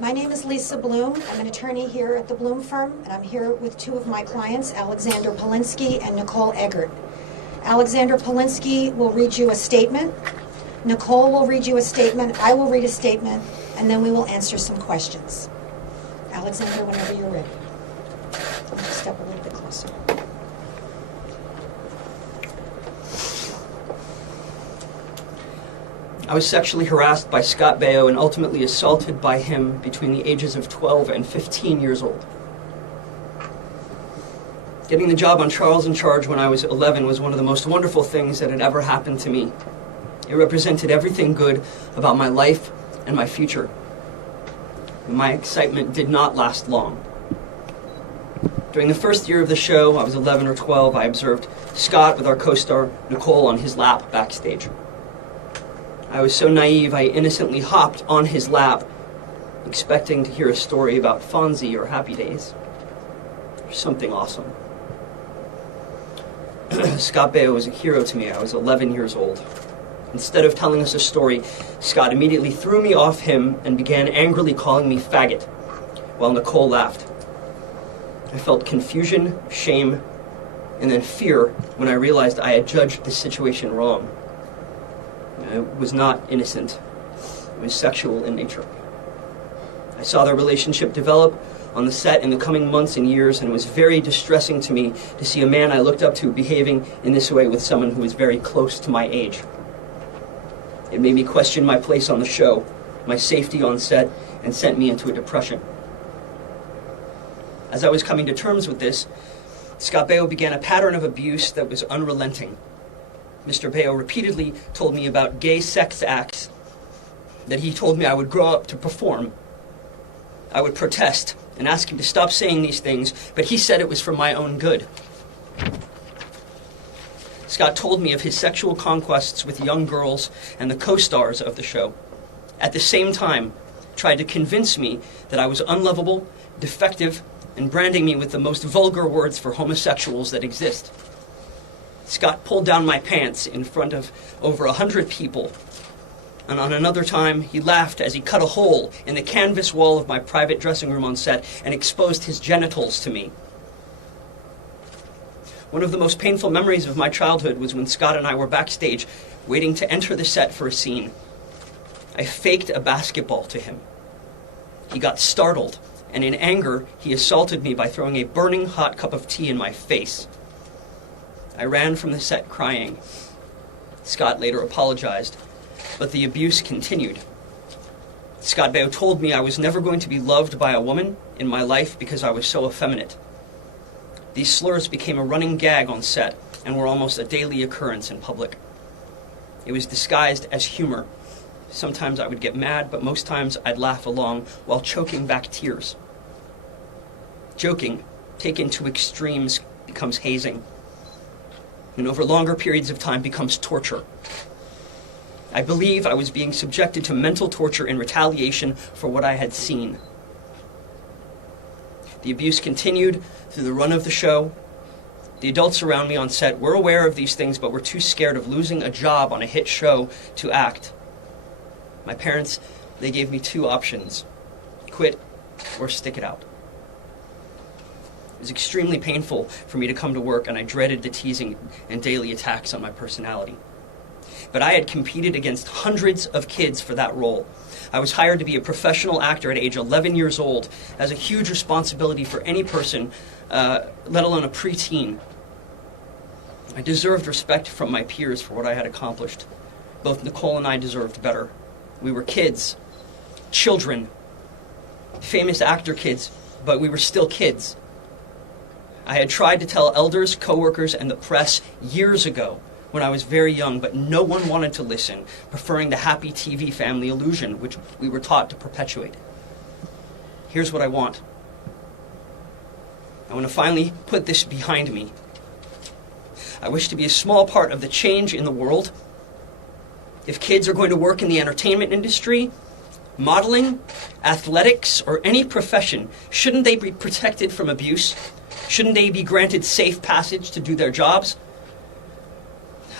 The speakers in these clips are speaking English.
My name is Lisa Bloom. I'm an attorney here at the Bloom firm, and I'm here with two of my clients, Alexander Polinsky and Nicole Eggert. Alexander Polinsky will read you a statement. Nicole will read you a statement. I will read a statement, and then we will answer some questions. Alexander, whenever you're ready. I'm going to step a little bit closer. I was sexually harassed by Scott Baio and ultimately assaulted by him between the ages of 12 and 15 years old. Getting the job on Charles in Charge when I was 11 was one of the most wonderful things that had ever happened to me. It represented everything good about my life and my future. My excitement did not last long. During the first year of the show, I was 11 or 12, I observed Scott with our co-star Nicole on his lap backstage. I was so naive, I innocently hopped on his lap, expecting to hear a story about Fonzie or Happy Days, or something awesome. Scott Baio was a hero to me. I was 11 years old. Instead of telling us a story, Scott immediately threw me off him and began angrily calling me faggot, while Nicole laughed. I felt confusion, shame, and then fear when I realized I had judged the situation wrong. It was not innocent. It was sexual in nature. I saw their relationship develop on the set in the coming months and years, and it was very distressing to me to see a man I looked up to behaving in this way with someone who was very close to my age. It made me question my place on the show, my safety on set, and sent me into a depression. As I was coming to terms with this, Scott Baio began a pattern of abuse that was unrelenting. Mr. Baio repeatedly told me about gay sex acts that he told me I would grow up to perform. I would protest and ask him to stop saying these things, but he said it was for my own good. Scott told me of his sexual conquests with young girls and the co-stars of the show. At the same time, tried to convince me that I was unlovable, defective, and branding me with the most vulgar words for homosexuals that exist. Scott pulled down my pants in front of over 100 people, and on another time he laughed as he cut a hole in the canvas wall of my private dressing room on set and exposed his genitals to me. One of the most painful memories of my childhood was when Scott and I were backstage waiting to enter the set for a scene. I faked a basketball to him. He got startled, and in anger he assaulted me by throwing a burning hot cup of tea in my face. I ran from the set crying. Scott later apologized, but the abuse continued. Scott Baio told me I was never going to be loved by a woman in my life because I was so effeminate. These slurs became a running gag on set and were almost a daily occurrence in public. It was disguised as humor. Sometimes I would get mad, but most times I'd laugh along while choking back tears. Joking, taken to extremes, becomes hazing, and over longer periods of time becomes torture. I believe I was being subjected to mental torture in retaliation for what I had seen. The abuse continued through the run of the show. The adults around me on set were aware of these things, but were too scared of losing a job on a hit show to act. My parents, they gave me two options: quit or stick it out. It was extremely painful for me to come to work, and I dreaded the teasing and daily attacks on my personality. But I had competed against hundreds of kids for that role. I was hired to be a professional actor at age 11 years old, as a huge responsibility for any person, let alone a preteen. I deserved respect from my peers for what I had accomplished. Both Nicole and I deserved better. We were kids, children, famous actor kids, but we were still kids. I had tried to tell elders, coworkers, and the press years ago when I was very young, but no one wanted to listen, preferring the happy TV family illusion, which we were taught to perpetuate. Here's what I want. I want to finally put this behind me. I wish to be a small part of the change in the world. If kids are going to work in the entertainment industry, modeling, athletics, or any profession, shouldn't they be protected from abuse? Shouldn't they be granted safe passage to do their jobs?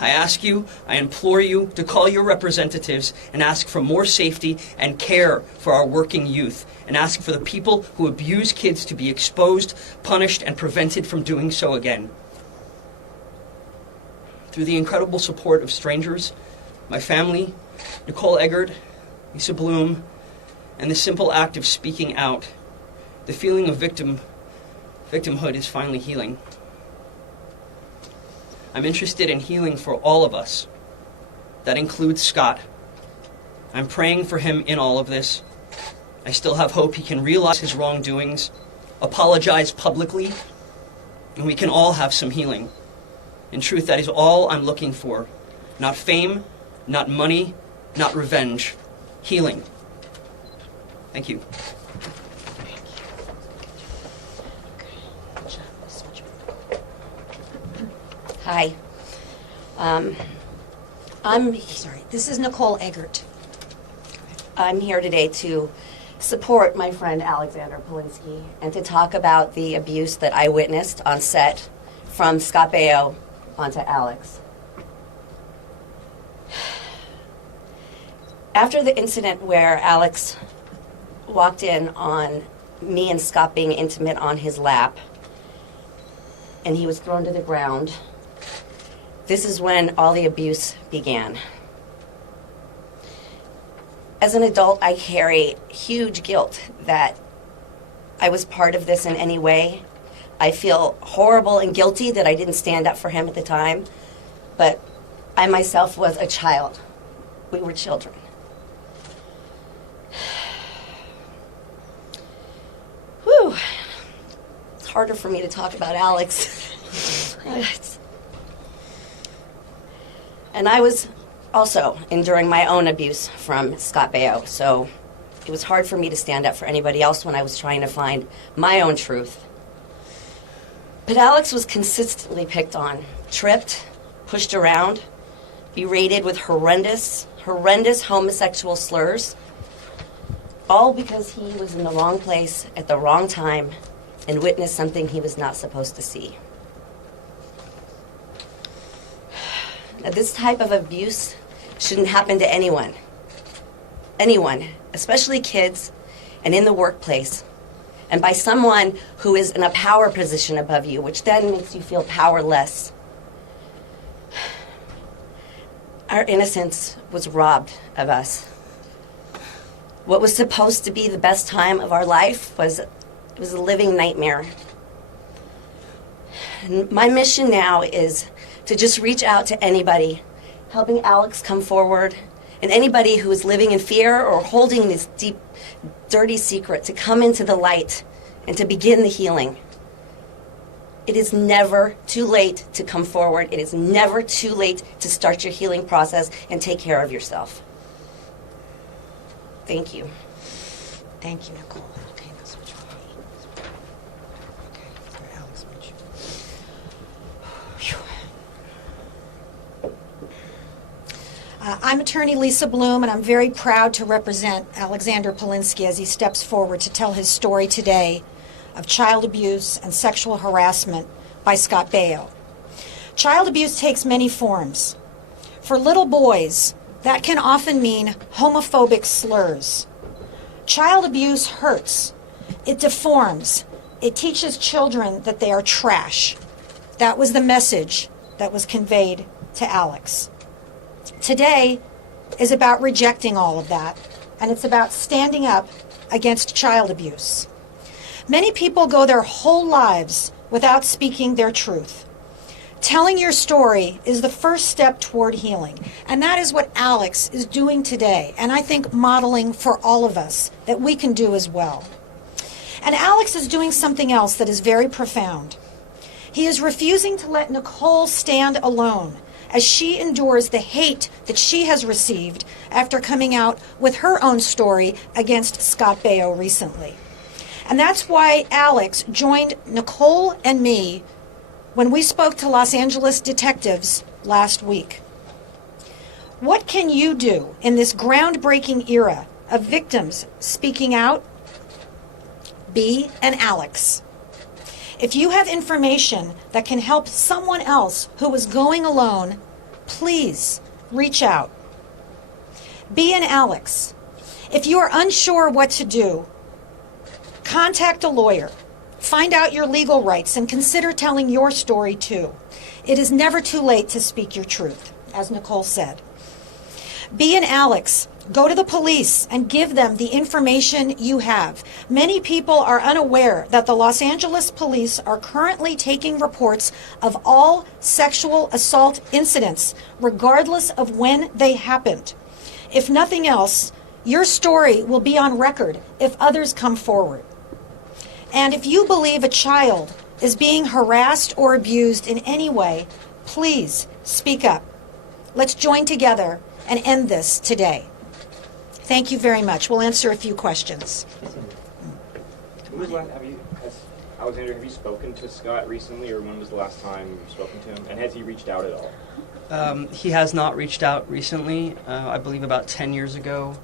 I ask you, I implore you to call your representatives and ask for more safety and care for our working youth, and ask for the people who abuse kids to be exposed, punished, and prevented from doing so again. Through the incredible support of strangers, my family, Nicole Eggert, Lisa Bloom, and the simple act of speaking out, the feeling of victimhood is finally healing. I'm interested in healing for all of us. That includes Scott. I'm praying for him in all of this. I still have hope he can realize his wrongdoings, apologize publicly, and we can all have some healing. In truth, that is all I'm looking for. Not fame, not money, not revenge. Healing. Thank you. Hi. Sorry, this is Nicole Eggert. I'm here today to support my friend Alexander Polinsky and to talk about the abuse that I witnessed on set from Scott Baio onto Alex. After the incident where Alex walked in on me and Scott being intimate on his lap and he was thrown to the ground, this is when all the abuse began. As an adult, I carry huge guilt that I was part of this in any way. I feel horrible and guilty that I didn't stand up for him at the time, but I myself was a child. We were children. Whew. It's harder for me to talk about Alex. And I was also enduring my own abuse from Scott Baio, so it was hard for me to stand up for anybody else when I was trying to find my own truth. But Alex was consistently picked on, tripped, pushed around, berated with horrendous homosexual slurs, all because he was in the wrong place at the wrong time and witnessed something he was not supposed to see. Now, this type of abuse shouldn't happen to anyone. Anyone, especially kids and in the workplace, and by someone who is in a power position above you, which then makes you feel powerless. Our innocence was robbed of us. What was supposed to be the best time of our life was a living nightmare. And my mission now is to just reach out to anybody, helping Alex come forward, and anybody who is living in fear or holding this deep, dirty secret to come into the light and to begin the healing. It is never too late to come forward. It is never too late to start your healing process and take care of yourself. Thank you. Thank you, Nicole. Okay, now switch over. Okay, sorry, Alex, switch. Phew. I'm attorney Lisa Bloom, and I'm very proud to represent Alexander Polinsky as he steps forward to tell his story today of child abuse and sexual harassment by Scott Baio. Child abuse takes many forms. For little boys, that can often mean homophobic slurs. Child abuse hurts. It deforms. It teaches children that they are trash. That was the message that was conveyed to Alex. Today is about rejecting all of that, and it's about standing up against child abuse. Many people go their whole lives without speaking their truth. Telling your story is the first step toward healing, and that is what Alex is doing today, and I think modeling for all of us that we can do as well. And Alex is doing something else that is very profound. He is refusing to let Nicole stand alone as she endures the hate that she has received after coming out with her own story against Scott Baio recently. And that's why Alex joined Nicole and me when we spoke to Los Angeles detectives last week. What can you do in this groundbreaking era of victims speaking out? Be an Alex. If you have information that can help someone else who is going alone, please reach out. B and Alex, if you are unsure what to do, contact a lawyer. Find out your legal rights and consider telling your story too. It is never too late to speak your truth, as Nicole said. B and Alex, go to the police and give them the information you have. Many people are unaware that the Los Angeles police are currently taking reports of all sexual assault incidents, regardless of when they happened. If nothing else, your story will be on record if others come forward. And if you believe a child is being harassed or abused in any way, please speak up. Let's join together and end this today. Thank you very much. We'll answer a few questions. Alexander, have you spoken to Scott recently, or when was the last time you've spoken to him? And has he reached out at all? He has not reached out recently. I believe about 10 years ago,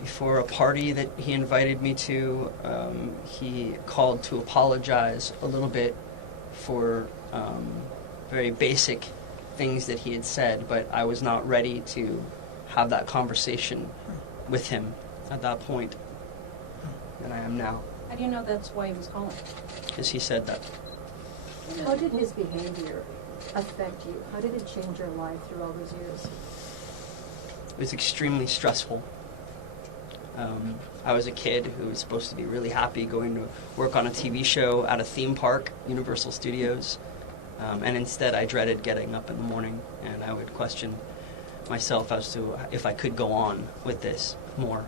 before a party that he invited me to, he called to apologize a little bit for very basic things that he had said, but I was not ready to have that conversation with him at that point than I am now. How do you know that's why he was calling? Because he said that. How did his behavior affect you? How did it change your life through all those years? It was extremely stressful. I was a kid who was supposed to be really happy going to work on a TV show at a theme park, Universal Studios, and instead I dreaded getting up in the morning, and I would question myself as to if I could go on with this more.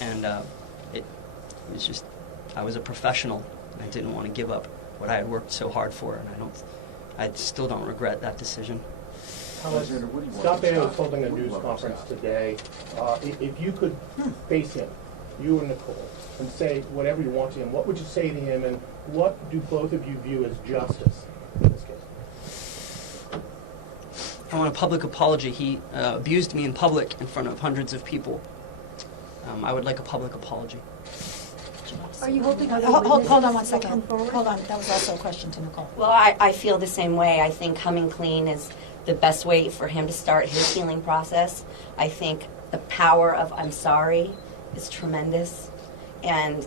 And it was just, I was a professional, and I didn't want to give up what I had worked so hard for, and I still don't regret that decision. Scott Baio is holding a news conference today. If you could face him, you and Nicole, and say whatever you want to him, what would you say to him, and what do both of you view as justice in this case? I want a public apology. He abused me in public in front of hundreds of people. I would like a public apology. Are you hoping Hold on one second. Hold on. That was also a question to Nicole. Well, I feel the same way. I think coming clean is the best way for him to start his healing process. I think the power of I'm sorry is tremendous. And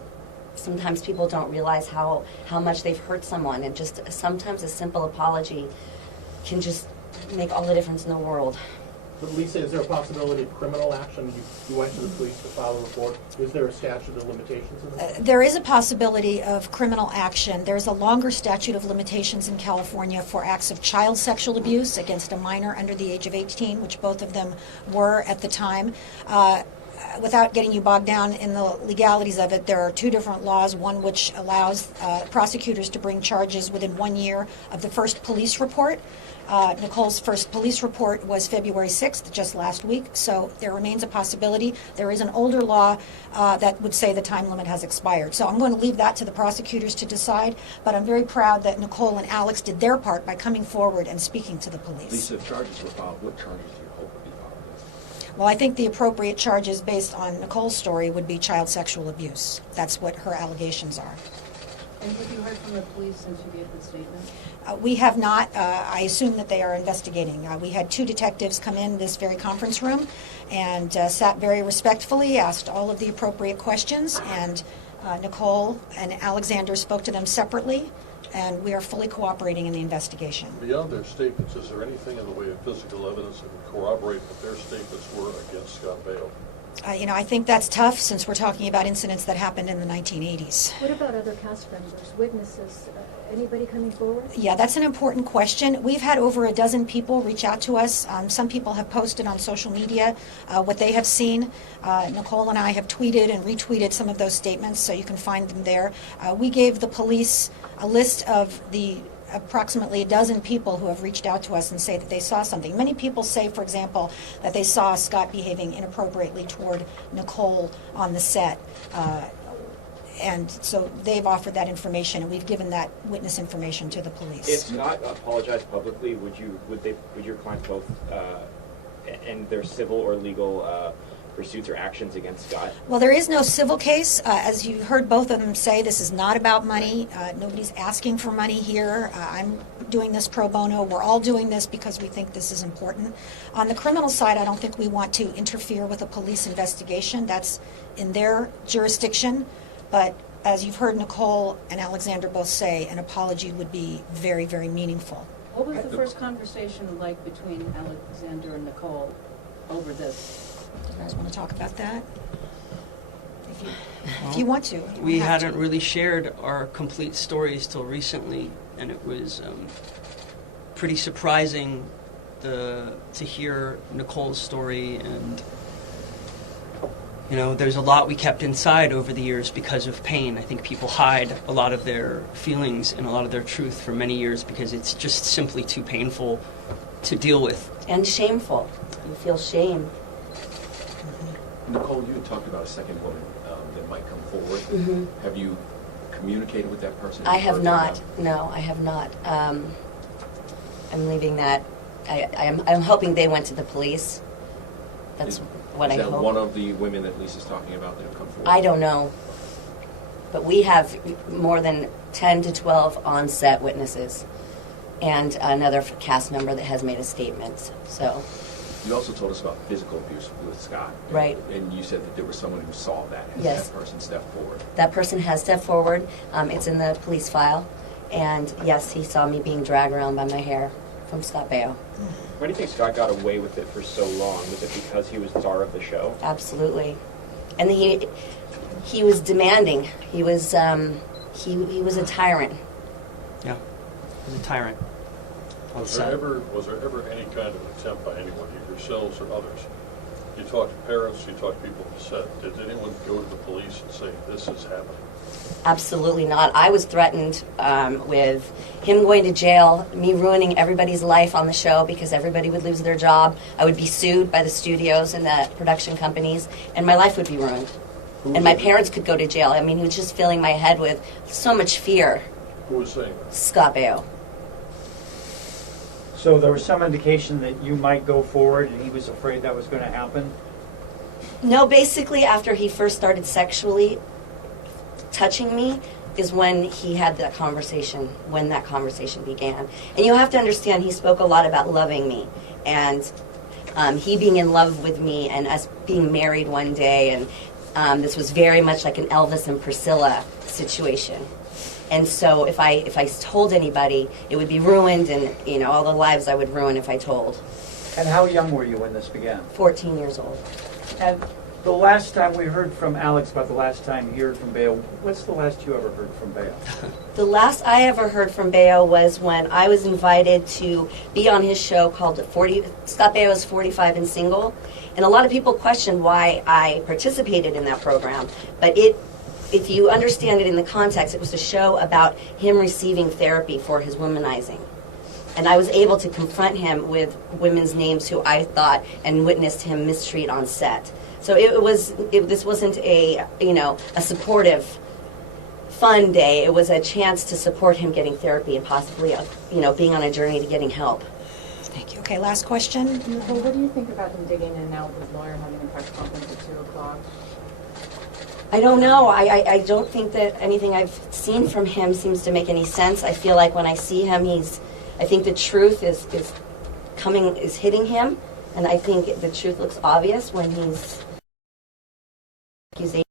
sometimes people don't realize how much they've hurt someone. And just sometimes a simple apology can just make all the difference in the world. But Lisa, is there a possibility of criminal action? You went to the police to file a report. Is there a statute of limitations in this? There is a possibility of criminal action. There's a longer statute of limitations in California for acts of child sexual abuse against a minor under the age of 18, which both of them were at the time. Without getting you bogged down in the legalities of it, there are two different laws, one which allows prosecutors to bring charges within 1 year of the first police report. Nicole's first police report was February 6th, just last week, so there remains a possibility. There is an older law that would say the time limit has expired. So I'm going to leave that to the prosecutors to decide, but I'm very proud that Nicole and Alex did their part by coming forward and speaking to the police. Lisa, if charges were filed, what charges do you hope would be filed? Well, I think the appropriate charges based on Nicole's story would be child sexual abuse. That's what her allegations are. And have you heard from the police since you gave the statement? We have not. I assume that they are investigating. We had two detectives come in this very conference room and sat very respectfully, asked all of the appropriate questions, and Nicole and Alexander spoke to them separately, and we are fully cooperating in the investigation. Beyond their statements, is there anything in the way of physical evidence that would corroborate what their statements were against Scott Baio? I think that's tough since we're talking about incidents that happened in the 1980s. What about other cast members, witnesses, anybody coming forward? Yeah, that's an important question. We've had over a dozen people reach out to us. Some people have posted on social media what they have seen. Nicole and I have tweeted and retweeted some of those statements, so you can find them there. We gave the police a list of the approximately a dozen people who have reached out to us and say that they saw something. Many people say, for example, that they saw Scott behaving inappropriately toward Nicole on the set. And so they've offered that information, and we've given that witness information to the police. If Scott apologized publicly, would your clients both end their civil or legal pursuits or actions against Scott? Well, there is no civil case. As you heard both of them say, this is not about money. Nobody's asking for money here. I'm doing this pro bono. We're all doing this because we think this is important. On the criminal side, I don't think we want to interfere with a police investigation. That's in their jurisdiction. But as you've heard Nicole and Alexander both say, an apology would be very, very meaningful. What was the first conversation like between Alexander and Nicole over this? You guys want to talk about that? If you want to. You We don't have hadn't to. really shared our complete stories till recently, and it was pretty surprising to hear Nicole's story. And there's a lot we kept inside over the years because of pain. I think people hide a lot of their feelings and a lot of their truth for many years because it's just simply too painful to deal with. And shameful. You feel shame. Nicole, you had talked about a second woman that might come forward. Mhm. Have you communicated with that person? I have Heard not. them No, I have not. I'm leaving that. I'm hoping they went to the police. That's what I Is that hope. one of the women that Lisa's talking about that have come forward? I don't know. But we have more than 10 to 12 on-set witnesses and another cast member that has made a statement. So, You also told us about physical abuse with Scott. Right. And you said that there was someone who saw that. Has Yes. that person stepped forward? that person has stepped forward. It's in the police file. And yes, he saw me being dragged around by my hair from Scott Baio. Why do you think Scott got away with it for so long? Was it because he was czar of the show? Absolutely. And he was demanding. He was a tyrant. Yeah, he's a tyrant. On Was there set. ever any kind of attempt by anyone, yourselves or others? You talked to parents, you talked to people on the set. Did anyone go to the police and say, this is happening? Absolutely not. I was threatened with him going to jail, me ruining everybody's life on the show because everybody would lose their job. I would be sued by the studios and the production companies, and my life would be ruined. And my parents could go to jail. I mean, he was just filling my head with so much fear. Who was saying that? Scott Baio. So there was some indication that you might go forward, and he was afraid that was going to happen? No, basically, after he first started sexually touching me is when he had that conversation, when that conversation began. And you have to understand, he spoke a lot about loving me, and he being in love with me, and us being married one day, and this was very much like an Elvis and Priscilla situation. And so if I told anybody, it would be ruined, and all the lives I would ruin if I told. And how young were you when this began? 14 years old. And the last time we heard from Alex about the last time you heard from Baio, what's the last you ever heard from Baio? The last I ever heard from Baio was when I was invited to be on his show called Scott Baio is 45 and Single. And a lot of people questioned why I participated in that program. But if you understand it in the context, it was a show about him receiving therapy for his womanizing. And I was able to confront him with women's names who I thought and witnessed him mistreat on set. So this wasn't a supportive, fun day. It was a chance to support him getting therapy and possibly, being on a journey to getting help. Thank you. Okay, last question. Nicole, what do you think about him digging in and out with his lawyer, having a press conference at 2 o'clock? I don't know. I don't think that anything I've seen from him seems to make any sense. I feel like when I see him, I think the truth is hitting him, and I think the truth looks obvious when he's accusation.